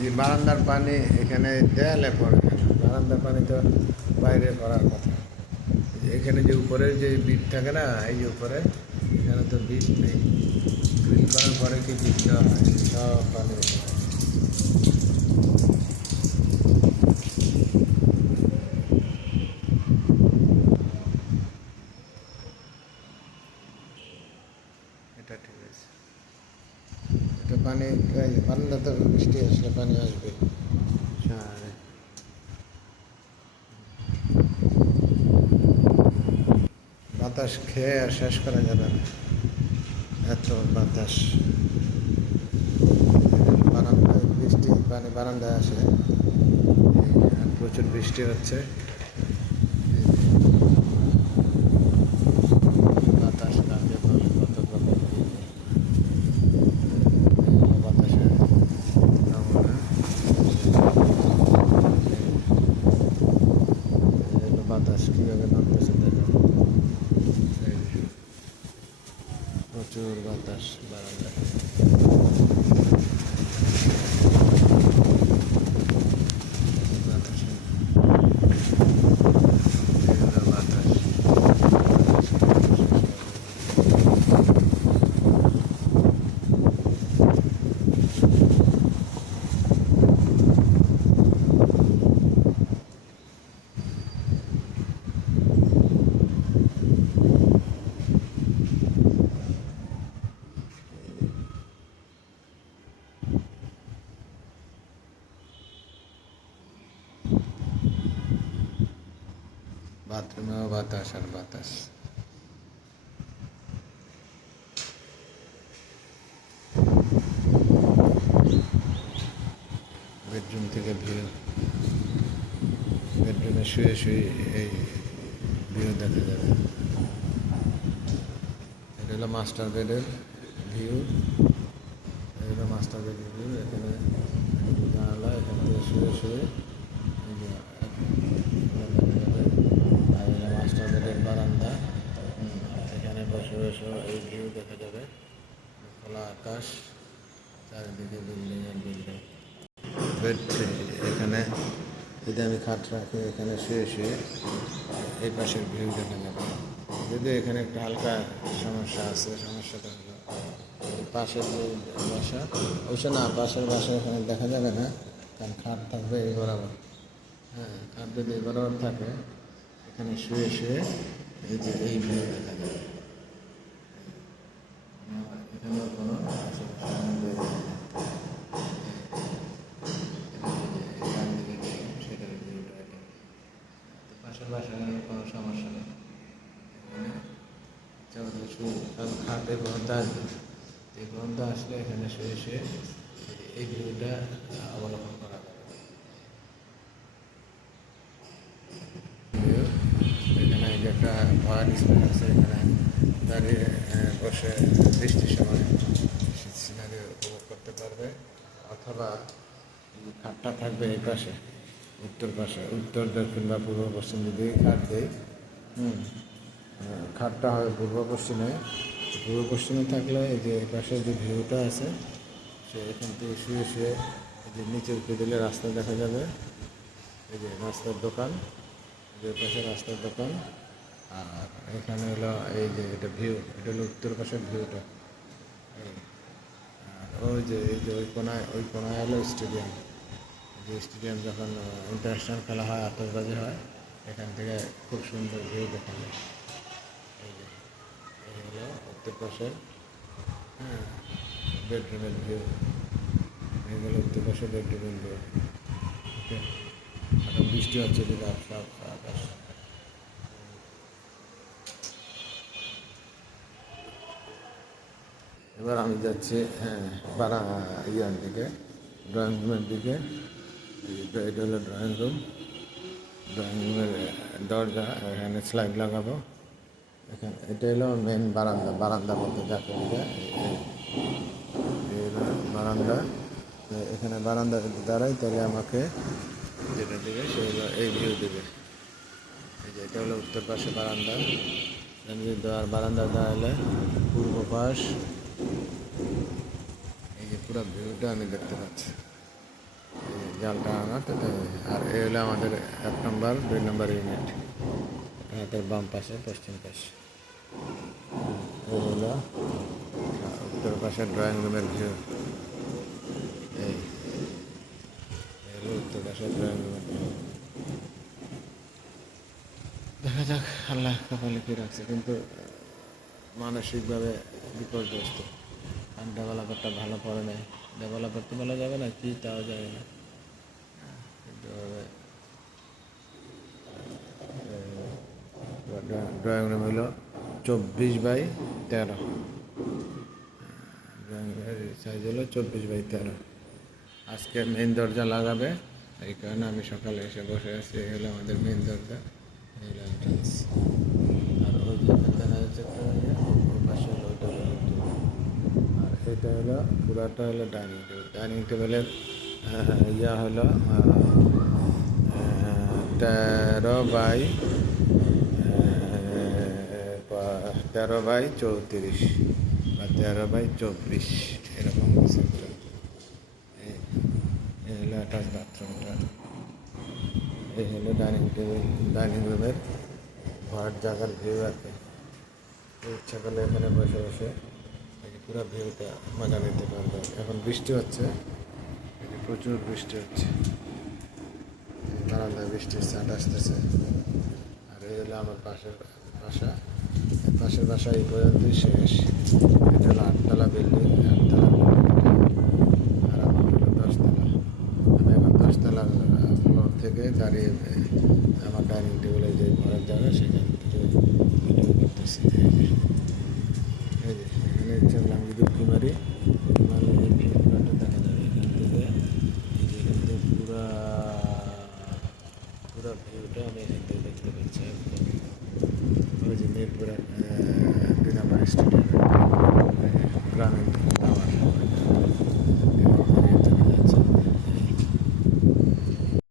এই বারান্দার পানি এখানে দেয়ালে পড়ে কেন? বারান্দার পানি তো বাইরে পড়ার কথা। এখানে যে উপরের যে বিট থাকে না, এই যে উপরে, এখানে তো বিট নেই। গ্রিল করার পরে কি বিট দেওয়া হয়? সব পানি এটা ঠিক আছে। এটা পানি বারান্দা তো বৃষ্টি আসলে পানি আসবে। সারে বাতাস খেয়ে আর শেষ করা যাবে না, এত বাতাস। বারান্দায় বৃষ্টি পানি বারান্দায় আসে, আর প্রচুর বৃষ্টি হচ্ছে। বাতাস কাকে বলে কত রকম বাতাসের নমুনা। বাতাস কীভাবে নামতেছে দেখো, প্রচুর বাতাস বারান্দায়। বাতাসে বাতাস বাথরুমেও বাতাস আর বাতাস। বেডরুম থেকে ভিউ, বেডরুমে শুয়ে শুয়ে এই ভিউ দেখা যাবে। এটা হলো মাস্টার বেডের ভিউ, এটা হলো মাস্টার বেডের ভিউ। এখানে জানালা, এখান থেকে শুয়ে শুয়ে এই যে দেখা যাবে। আর এটা মাস্টার বেডের বারান্দা, এখানে বসে বসে এই ভিউ দেখা যাবে। খোলা আকাশ, চারিদিকে বিল্ডিং আর বিল্ডিং। বেড এখানে যদি আমি খাট রাখি, এখানে শুয়ে শুয়ে এই পাশের ভিউ দেখা যাবে। যদিও এখানে একটা হালকা সমস্যা আছে, সমস্যাটা হলো পাশের যে বাসা, অবশ্য না, পাশের বাসা এখানে দেখা যাবে না, কারণ খাট থাকবে এই বরাবর। হ্যাঁ, খাট যদি এই বরাবর থাকে, এখানে শুয়ে শুয়ে এই যে এই ভিউ দেখা যাবে। এখানেও কোনো আশেপাশে সেটার ভিউটা এটা। তো পাশের বাসায় কোনো সমস্যা নেই, কারণ খাট এই পর্যন্ত আসবে। এই পর্যন্ত আসলে এখানে শুয়ে শুয়ে এই ভিউটা অবলোকন করা যাবে। এখানে যে একটা ভয়ার স্পেস আছে, এখানে দাঁড়িয়ে বসে বৃষ্টির সময় সিনারি উপভোগ করতে পারবে। অথবা খাটটা থাকবে এই পাশে, উত্তর পাশে, উত্তর দক্ষিণ বা পূর্ব পশ্চিম যদি খাট দেয়, খাটটা হয় পূর্ব পশ্চিমে। পূর্ব পশ্চিমে থাকলে এই যে এই পাশের যে ভিউটা আছে, সে এখান থেকে শুয়ে শুয়ে এই যে নিচের দিলে রাস্তা দেখা যাবে। এই যে রাস্তার দোকান, যে পাশে রাস্তার দোকান। আর এখানে হলো এই যে এটা ভিউ, এটা হলো উত্তর পাশের ভিউটা। আর ওই যে এই যে ওই কোনায় হলো স্টেডিয়াম। যে স্টেডিয়াম যখন ইন্টারন্যাশনাল খেলা হয়, আতশবাজি হয়, এখান থেকে খুব সুন্দর ভিউ দেখা যায়। এই যে এই হলো উত্তর পাশের, হ্যাঁ, বেডরুমের ভিউ। এইগুলো উত্তর পাশের বেডরুমের ভিউ। ওকে, এখন বৃষ্টি হচ্ছে দিকে সব আকাশ। এবার আমি যাচ্ছি, হ্যাঁ, ইয়ার দিকে, ড্রয়িং রুমের দিকে। এটা হলো ড্রয়িং রুম, ড্রয়িং রুমের দরজা, এখানে স্লাইড লাগাবো। এখানে এটা হলো মেন বারান্দা, বারান্দা বলতে যাকে দিকে বারান্দা। এখানে বারান্দা যদি দাঁড়াই, তাহলে আমাকে যেটা দেবে সে হলো এই ভিউ দেবে। এই যে এটা হলো উত্তর পাশে বারান্দা। বারান্দা দাঁড়ালে পূর্ব পাশ, এই যে পুরো ভিউটা আমি দেখতে পাচ্ছি। জালটা আনাতে আর এই হলো আমাদের 1 নম্বর 2 নম্বর ইউনিট হাতের বাম পাশে পশ্চিম পাশে। এই হলো উত্তর পাশের ড্রয়িং রুমের ভিউ। এই হলো উত্তর পাশের ড্রয়িং রুমের ভিউ। দেখা যাক আল্লাহ কপালে কি রাখছে, কিন্তু মানসিকভাবে বিপর্যস্ত। আর ডেভেলপারটা ভালো পড়ে নাই, ডেভেলপার তো বলা যাবে না কি তাও যাবে না, কিন্তু ড্রয়িং রুম হলো 24x13, ড্রয়িং রুমের সাইজ হলো 24x13। আজকে মেইন দরজা লাগাবে, এই কারণে আমি সকালে এসে বসে আছি। এই হলো আমাদের মেইন দরজা, এই হলো এন্ট্রান্স। আর ওই যে দেখা যাচ্ছে একটা ওর পাশে হলো ওইটা হলো লিফট। আর এটা হলো পুরাটা হলো ডাইনিং টেবিল। ডাইনিং টেবিলের ইয়া হলো 13x34 বা 13x24 এরকম কিছু একটা। এই হলো অ্যাটাচ বাথরুমটা। এই হলো ডাইনিং টেবিল, ডাইনিং রুমের ঘর জায়গার ভিউ আর কি। ইচ্ছা করলে এখানে বসে বসে পুরো ভিউটা মজা নিতে পারবে। এখন বৃষ্টি হচ্ছে, প্রচুর বৃষ্টি হচ্ছে, বারান্দায় বৃষ্টির ছাট আসতেছে। আর এই হলো আমার পাশের বাসা, পাশের বাসা এই পর্যন্তই শেষ। এটা হলো 8তলা বিল্ডিং, 8তলা আর আমার হলো 10তলা। আমি এখন 10তলার ফ্লোর থেকে দাঁড়িয়ে আমার ডাইনিং টেবিলে যে ঘরের জায়গা সেখান থেকে ভিডিও করতেছি। এই যে এখানে ইচ্ছা করলে আমি যদি উঁকি মারি, মারলে এই ভিউটা দেখা যাবে এখান থেকে। এই যে এখান থেকে পুরা ভিউটা আমি এখান থেকে দেখতে পাচ্ছি একদম। ওই যে মিরপুর